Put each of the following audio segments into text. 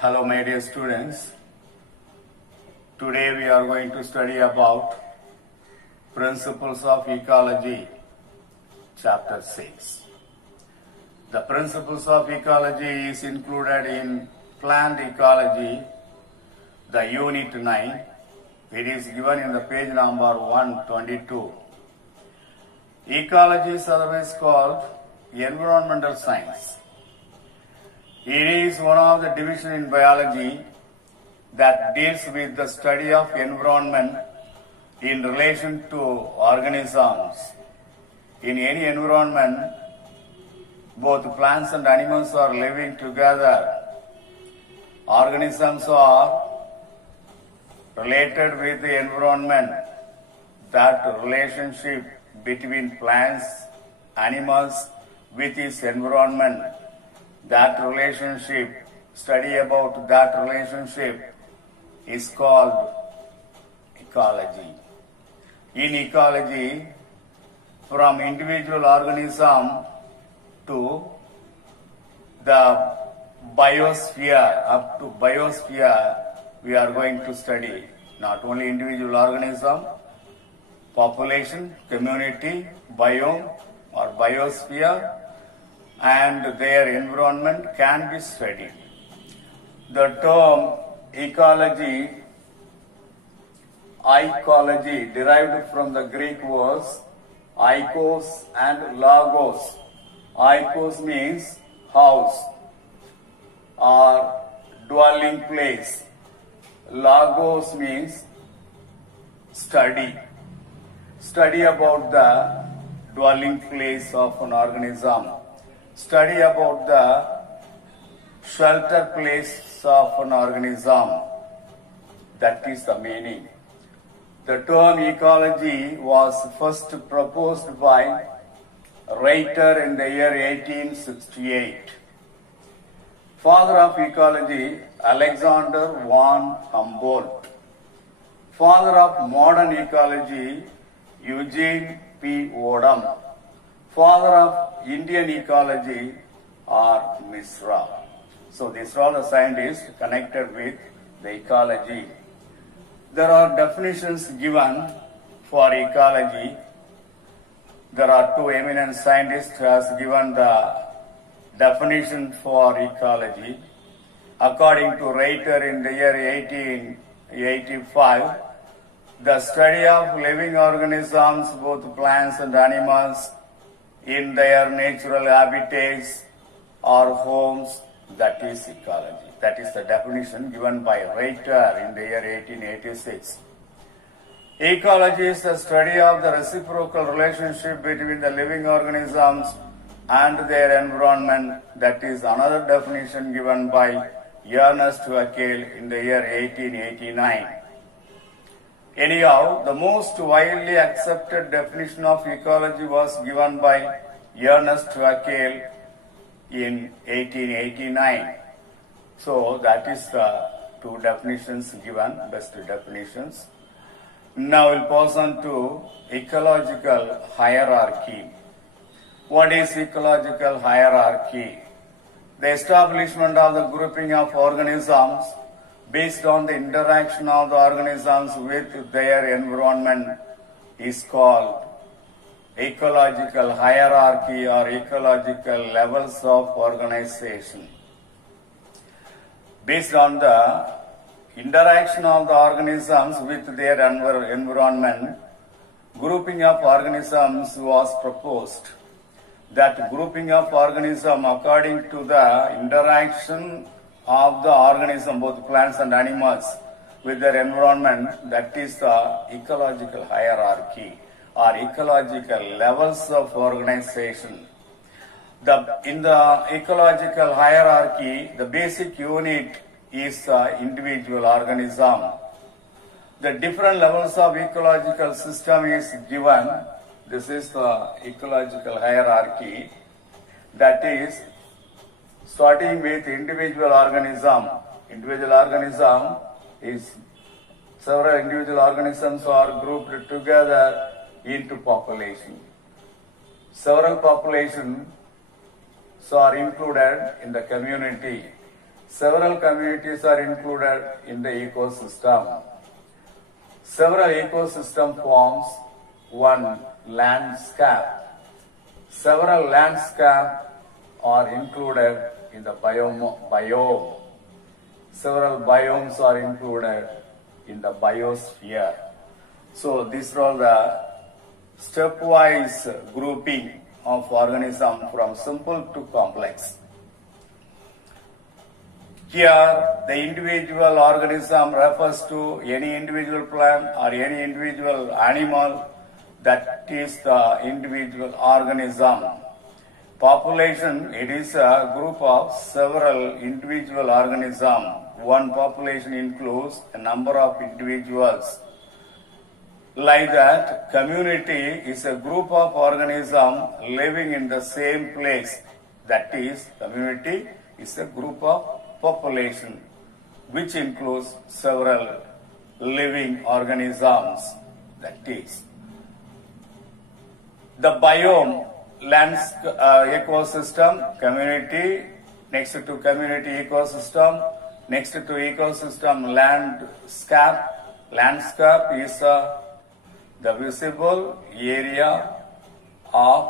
Hello my dear students, today we are going to study about Principles of Ecology, Chapter 6. The Principles of Ecology is included in Plant Ecology, the Unit 9. It is given in the page number 122. Ecology is otherwise called environmental science. It is one of the divisions in biology that deals with the study of environment in relation to organisms. In any environment, both plants and animals are living together. Organisms are related with the environment. That relationship between plants, animals with its environment, that relationship, study about that relationship is called ecology. In ecology, from individual organism to the biosphere, up to biosphere, we are going to study not only individual organism, population, community, biome or biosphere, and their environment can be studied. The term ecology, derived from the Greek words oikos and logos. Oikos means house or dwelling place. Logos means study. Study about the dwelling place of an organism. Study about the shelter place of an organism. That is the meaning. The term ecology was first proposed by Reiter in the year 1868. Father of ecology, Alexander von Humboldt. Father of modern ecology, Eugene P. Odum. Father of Indian ecology, R. Misra. So these are all the scientists connected with the ecology. There are definitions given for ecology. There are two eminent scientists who have given the definition for ecology. According to Reiter in the year 1885, the study of living organisms, both plants and animals, in their natural habitats or homes, that is ecology. That is the definition given by Reiter in the year 1886. Ecology is the study of the reciprocal relationship between the living organisms and their environment. That is another definition given by Ernest Haeckel in the year 1889. Anyhow, the most widely accepted definition of ecology was given by Ernest Haeckel in 1889. So that is the two definitions given, best definitions. Now we'll pass on to ecological hierarchy. What is ecological hierarchy? The establishment of the grouping of organisms based on the interaction of the organisms with their environment is called ecological hierarchy or ecological levels of organization. Based on the interaction of the organisms with their environment, grouping of organisms was proposed. That grouping of organisms according to the interaction of the organism, both plants and animals, with their environment, that is the ecological hierarchy or ecological levels of organization. In the ecological hierarchy, the basic unit is the individual organism. The different levels of ecological system is given. This is the ecological hierarchy. That is starting with individual organism. Individual organism is several individual organisms are grouped together into population. Several populations are included in the community. Several communities are included in the ecosystem. Several ecosystem forms one landscape. Several landscapes are included in the biome. Several biomes are included in the biosphere. So these are all the stepwise grouping of organism from simple to complex. Here, the individual organism refers to any individual plant or any individual animal, that is the individual organism. Population, it is a group of several individual organisms. One population includes a number of individuals. Like that, community is a group of organisms living in the same place. That is, community is a group of population which includes several living organisms. That is, the biome, ecosystem, community, next to community ecosystem, next to ecosystem landscape. Landscape is the visible area of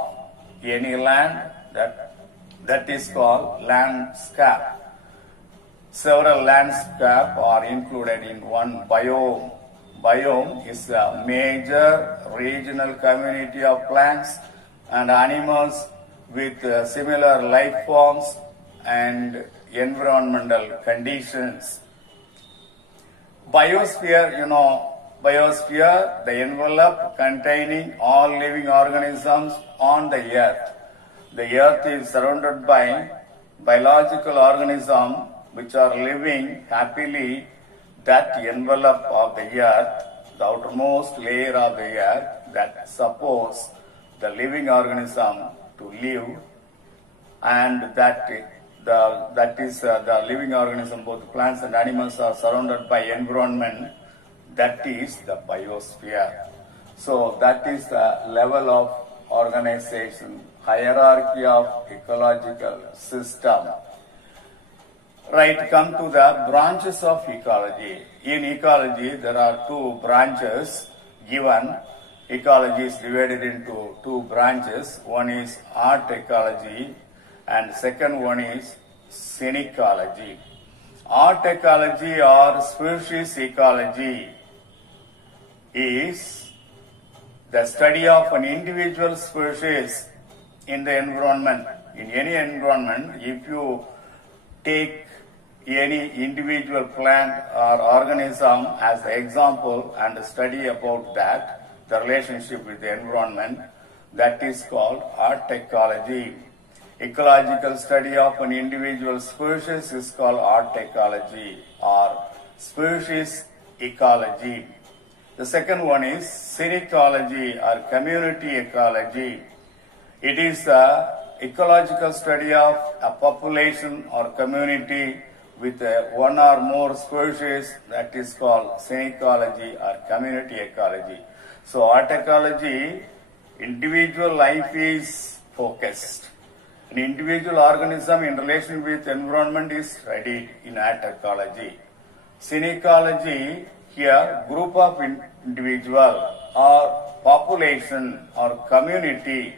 any land that is called landscape. Several landscapes are included in one biome. Biome is a major regional community of plants and animals with similar life forms and environmental conditions. Biosphere, biosphere, the envelope containing all living organisms on the earth. The earth is surrounded by biological organisms which are living happily. That envelope of the earth, the outermost layer of the earth, that supports the living organism to live, and that is the living organism, both plants and animals are surrounded by environment. That is the biosphere. So that is the level of organization, hierarchy of ecological system. Right, come to the branches of ecology. In ecology, there are two branches given. Ecology is divided into two branches. One is art ecology and second one is scenic ecology. Art ecology or species ecology is the study of an individual species in the environment. In any environment, if you take any individual plant or organism as the example and study about that, the relationship with the environment, that is called art ecology. Ecological study of an individual species is called art ecology or species ecology. The second one is scenic ecology or community ecology. It is the ecological study of a population or community with one or more species, that is called scenic ecology or community ecology. So art ecology, individual life is focused. An individual organism in relation with environment is studied in art ecology. Scenic ecology, here group of individual or population or community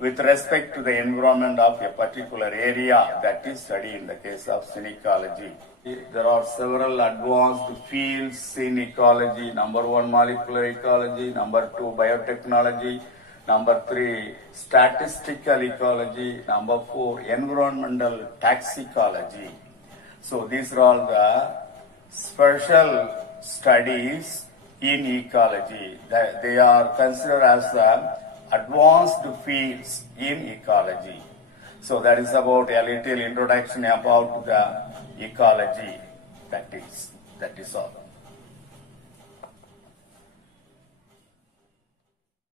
with respect to the environment of a particular area, that is studied in the case of scenic ecology. There are several advanced fields in ecology. Number one, molecular ecology. Number two, biotechnology. Number three, statistical ecology. Number four, environmental toxicology. So these are all the special studies in ecology. They are considered as the advanced fields in ecology. So that is about a little introduction about the ecology. That is all.